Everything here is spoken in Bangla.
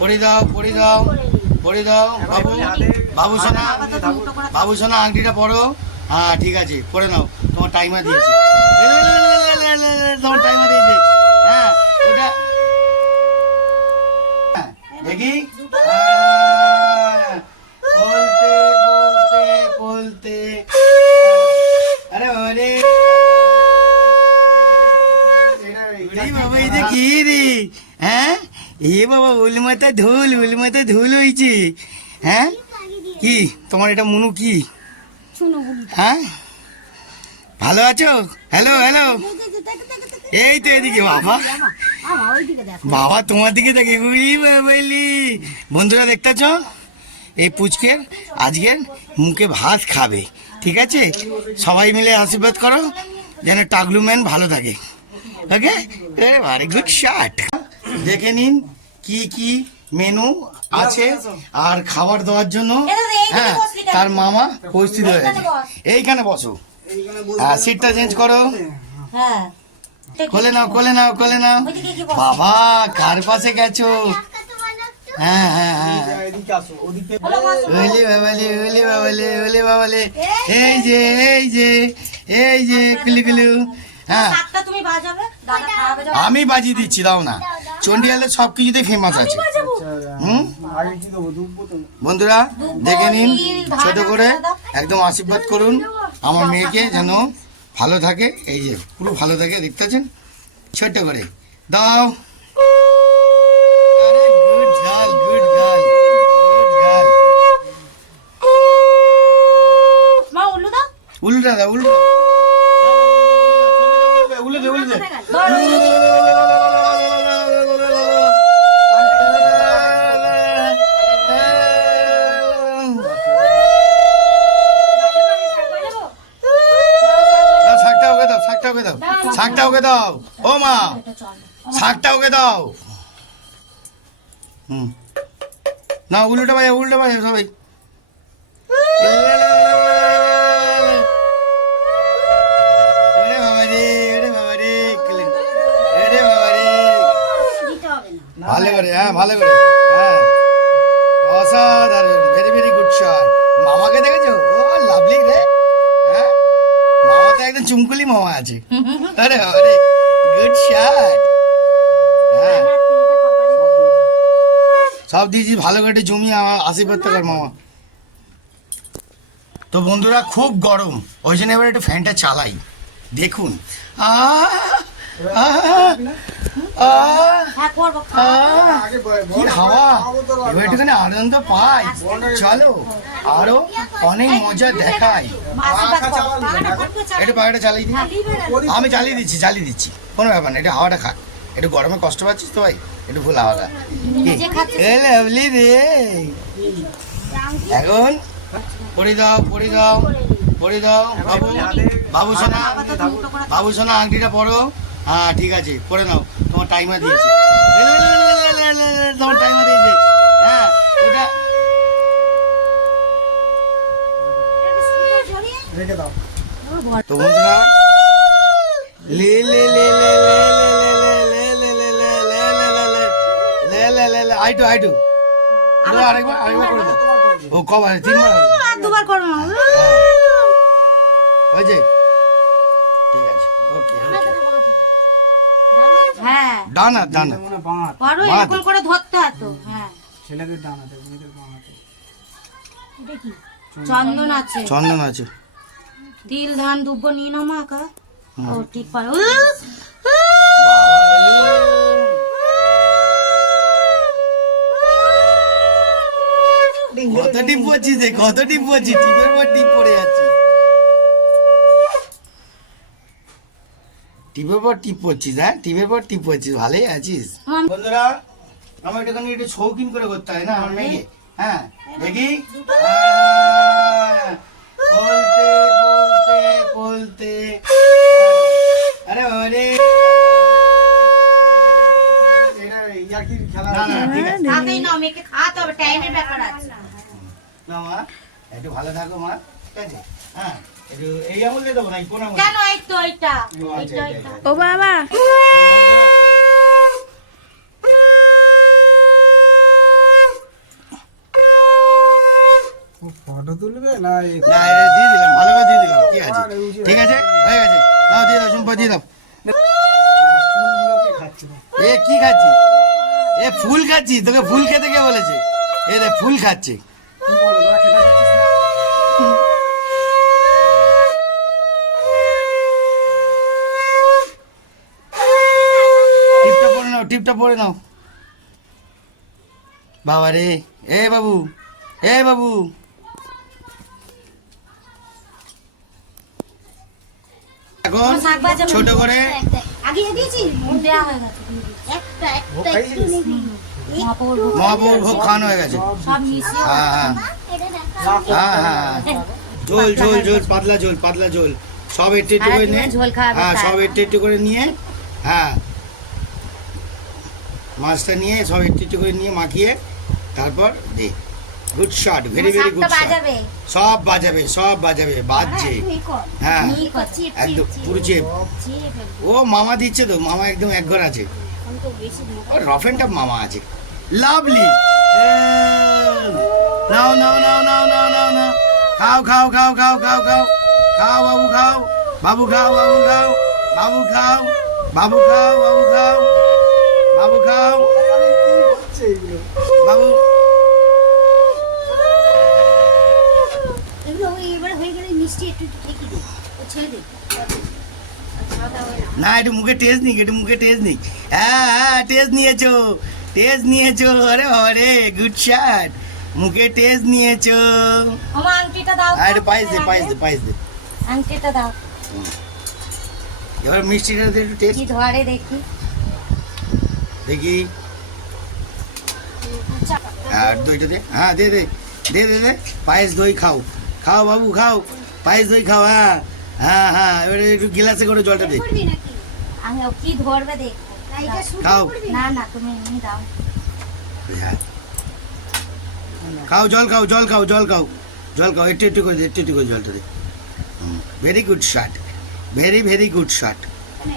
পড়ে দাও পড়ে দাও পড়ে দাও বাবু বাবু সোনা বাবু সোনা আংটিটা পড়ো। হ্যাঁ ঠিক আছে পড়ে নাও, তোমার টাইমার দিয়েছে, তোমার টাইমার দিয়েছে। হ্যাঁ ওটা দেখি বলতে বলতে বলতে আরে বাবা রে বাবা এটা কি রে? হ্যাঁ এ বাবা উলমাতে ধুল হয়েছে। হ্যাঁ কি তোমার এটা মনু কি? হ্যাঁ ভালো আছো? হ্যালো হ্যালো এই তো এদিকে বাবা বাবা তোমার দিকে দেখে বলি। বন্ধুরা দেখতেছ এই পুচকের আজকের মুখে ভাত খাবে, ঠিক আছে? সবাই মিলে আশীর্বাদ করো যেন টাগলু ম্যান ভালো থাকে। Okay very good shot. দেখে নিন কি কি মেনু আছে আর খাবার দেওয়ার জন্য। হ্যাঁ তার মামা পরিস্থিতি হয়ে গেছে। এইখানে বসো, সিটটা চেঞ্জ করো। কোলে নাও কোলে নাও কোলে নাও। বাবা কার পাশে গেছো? হ্যাঁ হ্যাঁ হ্যাঁ এই যে এই যে এই যে কুলু কুলু। হ্যাঁ আমি বাজিয়ে দিচ্ছি, দাও না। চন্ডিয়ালের সব কিছুতে ফেমাস আছে। বন্ধুরা দেখে নিন, ছোট করে একদম আশীর্বাদ করুন আমার মেয়েকে যেন ভালো থাকে। এই যে পুরো ভালো থাকে, দেখতে পাচ্ছেন? ছোট্ট করে দাও। Good girl good girl good girl. উল্টা দাও উল্টা উল্টে দে উল্টে দে। শাকটা ওকে দাও ও মা, শাকটা ওকে দাও। না উল্টো বাজে সবাই। ভালো করে, হ্যাঁ ভালো করে, হ্যাঁ অসাধারণ, ভেরি ভেরি গুড শট। মামাকে দেখেছো? ও লাভলি রে। হ্যাঁ মামা তো একদম চুমকুলি মামা আছে। আরে আরে গুড শট। হ্যাঁ সব দিয়েছি ভালো করে জমিয়ে আমার আশীর্বাদ থাকার মামা। তো বন্ধুরা খুব গরম, ওই জন্য এবার একটু ফ্যানটা চালাই। দেখুন কি হাওয়া, এবার একটুখানি আনন্দ পাই। চলো আরো অনেক মজা দেখাই। একটু পাখাটা চালিয়ে দিই, আমি চালিয়ে দিচ্ছি কোনো ব্যাপার না। একটু হাওয়াটা খাক, একটু গরমে কষ্ট পাচ্ছিস তো ভাই, একটু ফুল হাওয়াটা রে। এখন পড়ে দাও পড়ে দাও পড়ে দাও বাবু বাবু সোনা বাবু সোনা আংটিটা পড়ো। হ্যাঁ ঠিক আছে পড়ে নাও, তোমার টাইমার দিয়েছে, তোমার টাইমার দিয়েছে। হ্যাঁ ওটা তো বন্ধুরা লে লে লে লে লে আইটু আরেকবার করে দাও। ও কবার? 3বার করো হয়েছে? ঠিক আছে ওকে। হ্যাঁ ডানা ডানা পারো এরকম করে ধরতে হতো। হ্যাঁ ছেলেদের ডানাতে মেয়েদের বাঁহাতে। দেখি চন্দন আছে, চন্দন আছে, তিল ধান দুব্ব নিয়ে নাও মা কা। ও ঠিক পারো। কত টিপ পড়ছিস রে, কত টিপ পড়ছিস, টিপের পর টিপ পড়ে যাচ্ছে, টিপের পর টিপ পড়ছিস। হ্যাঁ টিপের পর টিপ পড়ছিস, ভালোই আছিস। বন্ধুরা আমার একটুখানি একটু শৌখিন করে করতে হয় না আমার মেয়েকে। হ্যাঁ দেখি বলতে বলতে বলতে আরে বাবা রে খেলা না মেয়েকে খাওয়াতে হবে, টাইমের ব্যাপার আছে। না মা একটু ভালো থাকো মা, ঠিক আছে? হ্যাঁ একটু এই আঙুল দিয়ে দেবো না, কোন আঙুল? কেন এই তো এইটা ও বাবা তুলবে না এই না এটা দিয়ে দিলাম, ভালো করে দিয়ে দিলাম, কি আছে, ঠিক আছে, হয়ে গেছে, নাও দিয়ে দাও, শুনপা দিয়ে দাও। ফুলগুলোকে খাচ্ছে না। এ কি খাচ্ছিস? এ ফুল খাচ্ছিস? তোকে ফুল খেতে কে বলেছে? এ দেখ ফুল খাচ্ছে। কি করবো, তোরা খেতে দিচ্ছিস না? টিপটা পরে নাও, টিপটা পরে নাও। বাবা রে, এ বাবু, এ বাবু, এখন আমার শাক ভাজা ছোট করে আগে দিয়েছি দেওয়া হয়ে গেছে একটা ভোগ একটা একটু খাইছিস? নিবি মহাপ্রভুর ভোগ মহাপ্রভুর ভোগ খাওয়ানো হয়ে গেছে। সব মিশিয়ে হ্যাঁ হ্যাঁ এটা দেখা রাখ, হ্যাঁ হ্যাঁ, ঝোল ঝোল ঝোল, পাতলা ঝোল, পাতলা ঝোল, সব একটু একটু করে নিয়ে, সারাদিনে ঝোল খাওয়াবে হ্যাঁ তাই। সব একটু একটু করে নিয়ে, হ্যাঁ মাছটা নিয়ে সব একটু একটু করে নিয়ে মাখিয়ে তারপর দে। Good shot, very very good শাকটা শট। বাজাবে সব বাজাবে, সব বাজাবে, বাজছে, তুই কর হ্যাঁ কি করছি একদম পুরো চেপ। চেয়ে ফেলবো ও মামা দিচ্ছে তো, মামা একদম এক ঘর আছে, এখন তো বেশি মোটা ও রফ অ্যান্ড টাফ মামা আছে। লাভলি, নাও নাও নাও নাও নাও নাও নাও, খাও খাও খাও খাও খাও খাও খাও, বাবু খাও, বাবু খাও, বাবু খাও, বাবু খাও, বাবু খাও, বাবু খাও, বাবু খাও, কি হচ্ছে এগুলো? বাবু। এগুলো এবারে হয়ে গেলে মিষ্টি একটু একটু ঠেকি দে ও ছেড়ে দে খাওয়া দাওয়া হয়ে না একটু মুখে টেস্ট নিক, একটু মুখে টেস্ট নিক। হ্যাঁ হ্যাঁ টেস্ট নিয়েছো, টেস্ট নিয়েছো, আরে আরে গুড শট, মুখে টেস্ট নিয়েছো। আমার আংটিটা দাও তো। আর একটু পায়েস দে, পায়েস দে, পায়েস দে। আংটিটা দাও এবার মিষ্টিটা দিয়ে একটু টেস্ট কি ধরে দেখি দেখি। আর দইটা দে, হ্যাঁ দে দে দে দে দে, পায়েস দই খাও, খাও বাবু খাও, পায়েস দই খাও, হ্যাঁ হ্যাঁ হ্যাঁ, এবারে একটু গিলাসে করে জলটা দে, করবি নাকি আমি ও কি ধরবে দেখ না এটা শুরু খাও। করবি না না তুমি এমনি দাও হ্যাঁ খাও, জল খাও, জল খাও, জল খাও, জল খাও, একটু একটু করে দে, একটু একটু করে জলটা দে। Very good shot, very very good shot. না